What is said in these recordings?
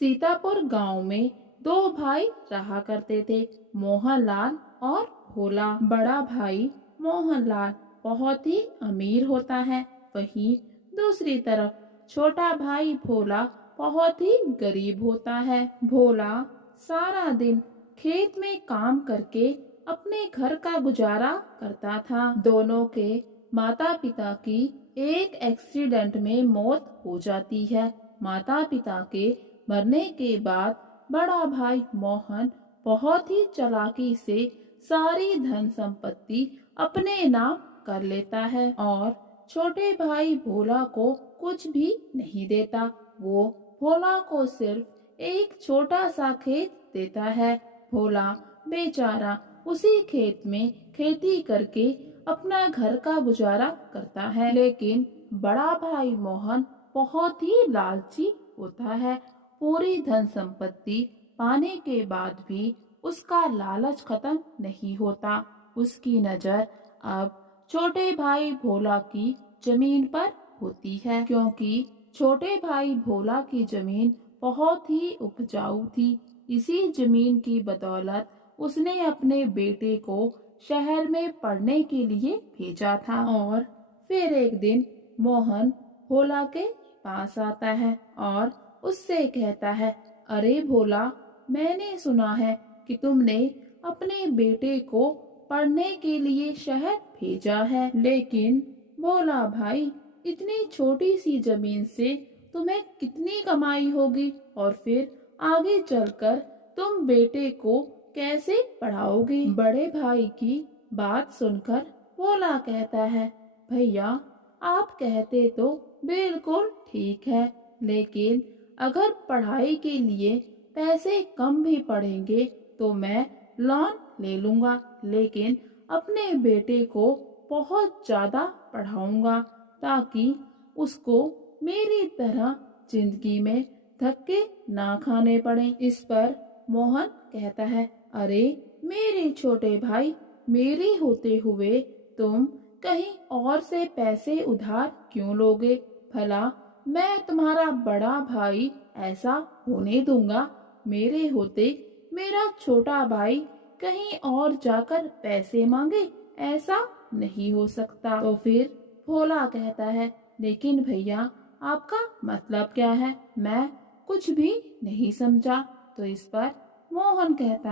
सीतापुर गांव में दो भाई रहा करते थे, मोहनलाल और भोला। बड़ा भाई मोहनलाल बहुत ही अमीर होता है, वहीं दूसरी तरफ छोटा भाई भोला बहुत ही गरीब होता है। भोला सारा दिन खेत में काम करके अपने घर का गुजारा करता था। दोनों के माता पिता की एक एक्सीडेंट में मौत हो जाती है। माता पिता के मरने के बाद बड़ा भाई मोहन बहुत ही चालाकी से सारी धन संपत्ति अपने नाम कर लेता है और छोटे भाई भोला को कुछ भी नहीं देता। वो भोला को सिर्फ एक छोटा सा खेत देता है। भोला बेचारा उसी खेत में खेती करके अपना घर का गुजारा करता है, लेकिन बड़ा भाई मोहन बहुत ही लालची होता है। पूरी धन संपत्ति पाने के बाद भी उसका लालच खत्म नहीं होता। उसकी नजर अब छोटे भाई भोला की जमीन पर होती है, क्योंकि छोटे भाई भोला की जमीन बहुत ही उपजाऊ थी। इसी जमीन की बदौलत उसने अपने बेटे को शहर में पढ़ने के लिए भेजा था। और फिर एक दिन मोहन भोला के पास आता है और उससे कहता है, अरे भोला, मैंने सुना है कि तुमने अपने बेटे को पढ़ने के लिए शहर भेजा है, लेकिन भोला भाई, इतनी छोटी सी जमीन से तुम्हें कितनी कमाई होगी और फिर आगे चलकर तुम बेटे को कैसे पढ़ाओगे। बड़े भाई की बात सुनकर भोला कहता है, भैया, आप कहते तो बिल्कुल ठीक है, लेकिन अगर पढ़ाई के लिए पैसे कम भी पड़ेंगे तो मैं लोन ले लूंगा, लेकिन अपने बेटे को बहुत ज्यादा पढ़ाऊंगा ताकि उसको मेरी तरह जिंदगी में धक्के ना खाने पड़े। इस पर मोहन कहता है, अरे मेरे छोटे भाई, मेरे होते हुए तुम कहीं और से पैसे उधार क्यों लोगे? भला मैं तुम्हारा बड़ा भाई ऐसा होने दूंगा? मेरे होते मेरा छोटा भाई कहीं और जाकर पैसे मांगे, ऐसा नहीं हो सकता। तो फिर भोला कहता है, लेकिन भैया, आपका मतलब क्या है? मैं कुछ भी नहीं समझा। तो इस पर मोहन कहता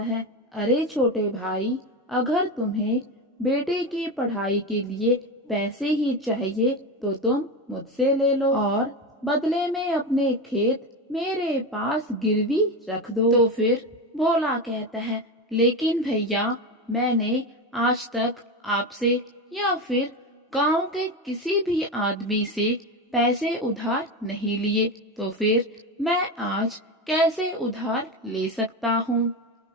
है, अरे छोटे भाई, अगर तुम्हें बेटे की पढ़ाई के लिए पैसे ही चाहिए तो तुम मुझसे ले लो और बदले में अपने खेत मेरे पास गिरवी रख दो। तो फिर भोला कहता है, लेकिन भैया, मैंने आज तक आपसे या फिर गांव के किसी भी आदमी से पैसे उधार नहीं लिए, तो फिर मैं आज कैसे उधार ले सकता हूँ?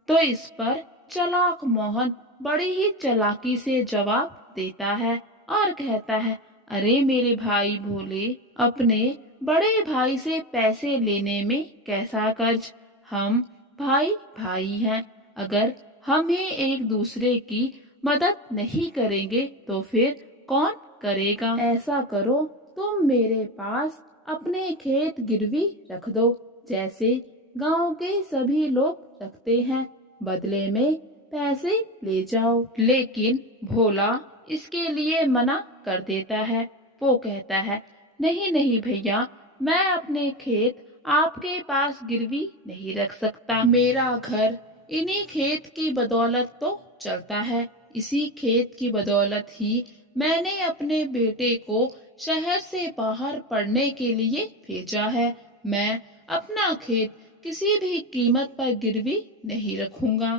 तो इस पर चालाक मोहन बड़ी ही चालाकी से जवाब देता है और कहता है, अरे मेरे भाई भोले, अपने बड़े भाई से पैसे लेने में कैसा कर्ज? हम भाई भाई हैं। अगर हम ही एक दूसरे की मदद नहीं करेंगे तो फिर कौन करेगा? ऐसा करो, तुम मेरे पास अपने खेत गिरवी रख दो, जैसे गांव के सभी लोग रखते हैं, बदले में पैसे ले जाओ। लेकिन भोला इसके लिए मना कर देता है। वो कहता है, नहीं नहीं भैया, मैं अपने खेत आपके पास गिरवी नहीं रख सकता। मेरा घर इन्हीं खेत की बदौलत तो चलता है। इसी खेत की बदौलत ही मैंने अपने बेटे को शहर से बाहर पढ़ने के लिए भेजा है। मैं अपना खेत किसी भी कीमत पर गिरवी नहीं रखूंगा।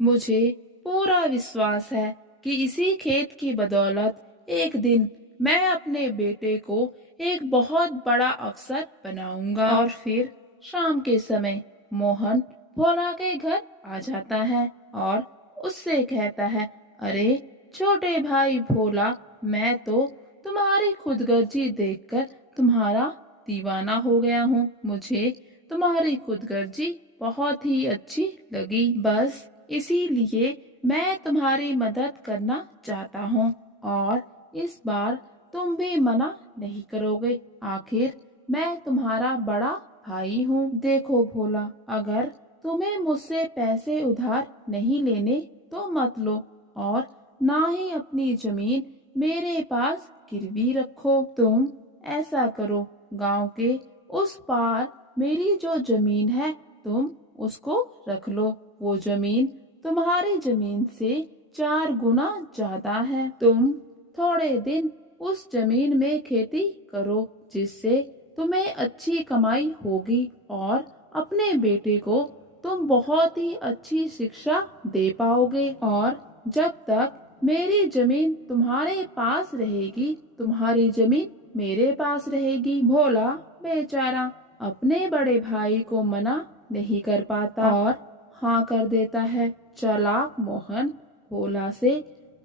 मुझे पूरा विश्वास है कि इसी खेत की बदौलत एक दिन मैं अपने बेटे को एक बहुत बड़ा अफसर बनाऊंगा। और फिर शाम के समय मोहन भोला के घर आ जाता है और उससे कहता है, अरे छोटे भाई भोला, मैं तो तुम्हारी खुदगर्जी देखकर तुम्हारा दीवाना हो गया हूँ। मुझे तुम्हारी खुदगर्जी बहुत ही अच्छी लगी, बस इसीलिए मैं तुम्हारी मदद करना चाहता हूँ और इस बार तुम भी मना नहीं करोगे। आखिर मैं तुम्हारा बड़ा भाई हूँ। देखो भोला, अगर तुम्हें मुझसे पैसे उधार नहीं लेने तो मत लो, और ना ही अपनी जमीन मेरे पास गिरवी रखो। तुम ऐसा करो, गांव के उस पार मेरी जो जमीन है तुम उसको रख लो। वो जमीन तुम्हारी जमीन से 4 गुना ज्यादा है। तुम थोड़े दिन उस जमीन में खेती करो, जिससे तुम्हें अच्छी कमाई होगी और अपने बेटे को तुम बहुत ही अच्छी शिक्षा दे पाओगे। और जब तक मेरी जमीन तुम्हारे पास रहेगी, तुम्हारी जमीन मेरे पास रहेगी। भोला बेचारा अपने बड़े भाई को मना नहीं कर पाता और हाँ कर देता है। चालाक मोहन भोला से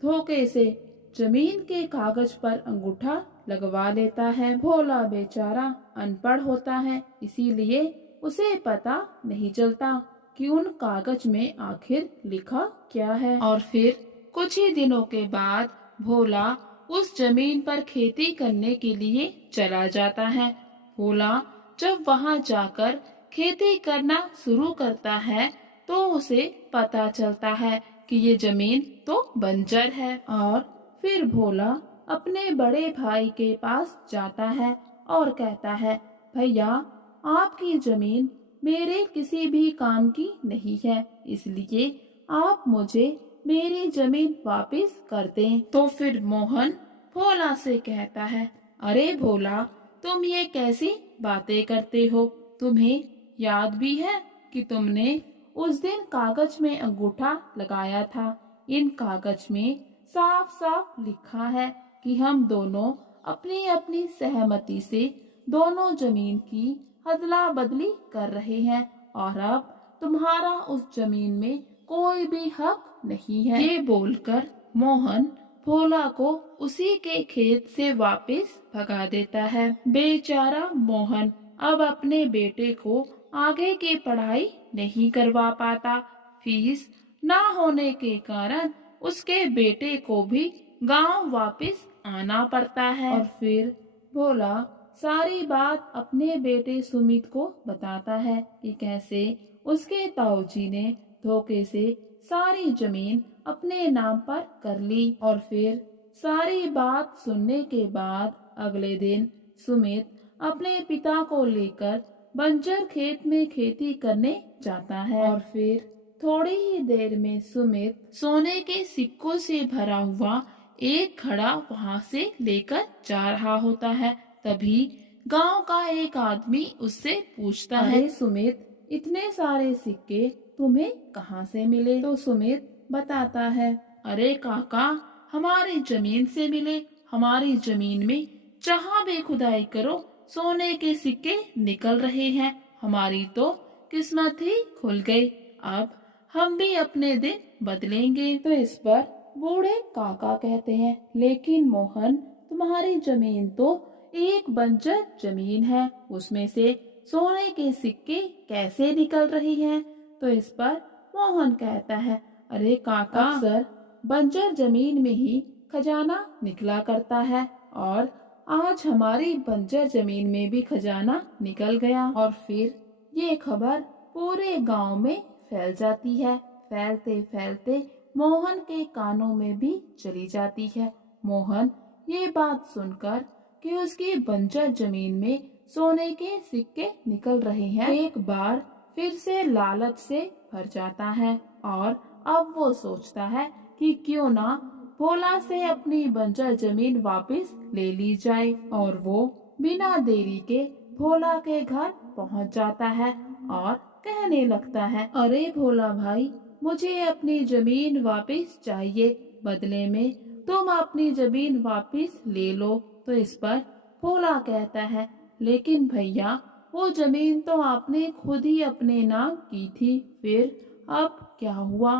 धोखे से जमीन के कागज पर अंगूठा लगवा लेता है। भोला बेचारा अनपढ़ होता है, इसीलिए उसे पता नहीं चलता कि उन कागज में आखिर लिखा क्या है। और फिर कुछ ही दिनों के बाद भोला उस जमीन पर खेती करने के लिए चला जाता है। भोला जब वहां जाकर खेती करना शुरू करता है तो उसे पता चलता है कि ये जमीन तो बंजर है। और फिर भोला अपने बड़े भाई के पास जाता है और कहता है, भैया आपकी जमीन मेरे किसी भी काम की नहीं है, इसलिए आप मुझे मेरी जमीन वापस कर दें। तो फिर मोहन भोला से कहता है, अरे भोला, तुम ये कैसी बातें करते हो? तुम्हें याद भी है कि तुमने उस दिन कागज में अंगूठा लगाया था। इन कागज में साफ साफ लिखा है कि हम दोनों अपनी अपनी सहमति से दोनों जमीन की अदला बदली कर रहे हैं, और अब तुम्हारा उस जमीन में कोई भी हक नहीं है। ये बोलकर मोहन भोला को उसी के खेत से वापस भगा देता है। बेचारा मोहन अब अपने बेटे को आगे की पढ़ाई नहीं करवा पाता। फीस ना होने के कारण उसके बेटे को भी गांव वापस आना पड़ता है। और फिर भोला सारी बात अपने बेटे सुमित को बताता है कि कैसे उसके ताऊजी ने धोखे से सारी जमीन अपने नाम पर कर ली। और फिर सारी बात सुनने के बाद अगले दिन सुमित अपने पिता को लेकर बंजर खेत में खेती करने जाता है। और फिर थोड़ी ही देर में सुमित सोने के सिक्कों से भरा हुआ एक घड़ा वहाँ से लेकर जा रहा होता है। तभी गांव का एक आदमी उससे पूछता है, सुमित, इतने सारे सिक्के तुम्हें कहाँ से मिले? तो सुमित बताता है, अरे काका, हमारी जमीन से मिले। हमारी जमीन में जहाँ भी खुदाई करो सोने के सिक्के निकल रहे हैं। हमारी तो किस्मत ही खुल गई। अब हम भी अपने दिन बदलेंगे। तो इस पर बूढ़े काका कहते हैं, लेकिन मोहन, तुम्हारी जमीन तो एक बंजर जमीन है, उसमें से सोने के सिक्के कैसे निकल रही हैं? तो इस पर मोहन कहता है, अरे काका, अक्सर बंजर जमीन में ही खजाना निकला करता है, और आज हमारी बंजर जमीन में भी खजाना निकल गया। और फिर ये खबर पूरे गांव में फैल जाती है। फैलते फैलते मोहन के कानों में भी चली जाती है। मोहन ये बात सुनकर कि उसकी बंजर जमीन में सोने के सिक्के निकल रहे हैं, एक बार फिर से लालच से भर जाता है, और अब वो सोचता है कि क्यों ना भोला से अपनी बंजर जमीन वापस ले ली जाए। और वो बिना देरी के भोला के घर पहुंच जाता है और कहने लगता है, अरे भोला भाई, मुझे अपनी जमीन वापस चाहिए, बदले में तुम अपनी जमीन वापस ले लो। तो इस पर भोला कहता है, लेकिन भैया, वो जमीन तो आपने खुद ही अपने नाम की थी, फिर अब क्या हुआ?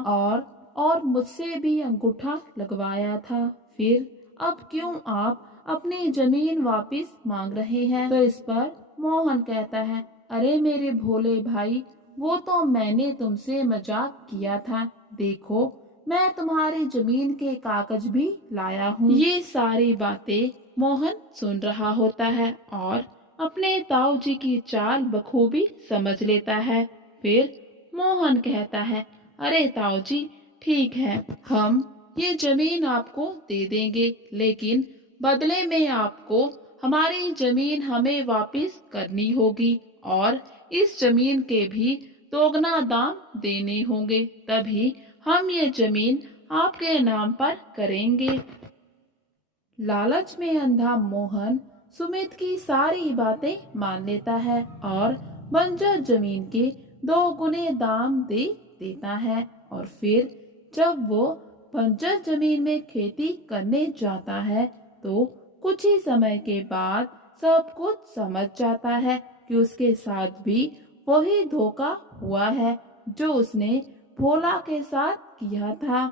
और मुझसे भी अंगूठा लगवाया था, फिर अब क्यों आप अपनी जमीन वापस मांग रहे हैं? तो इस पर मोहन कहता है, अरे मेरे भोले भाई, वो तो मैंने तुमसे मजाक किया था। देखो, मैं तुम्हारी जमीन के कागज भी लाया हूँ। ये सारी बातें मोहन सुन रहा होता है और अपने ताऊ जी की चाल बखूबी समझ लेता है। फिर मोहन कहता है, अरे ताऊ जी, ठीक है, हम ये जमीन आपको दे देंगे, लेकिन बदले में आपको हमारी जमीन हमें वापस करनी होगी और इस जमीन के भी दोगुना दाम देने होंगे, तभी हम ये जमीन आपके नाम पर करेंगे। लालच में अंधा मोहन सुमित की सारी बातें मान लेता है और बंजर जमीन के 2 गुने दाम दे देता है। और फिर जब वो बंजर जमीन में खेती करने जाता है तो कुछ ही समय के बाद सब कुछ समझ जाता है कि उसके साथ भी वही धोखा हुआ है जो उसने भोला के साथ किया था।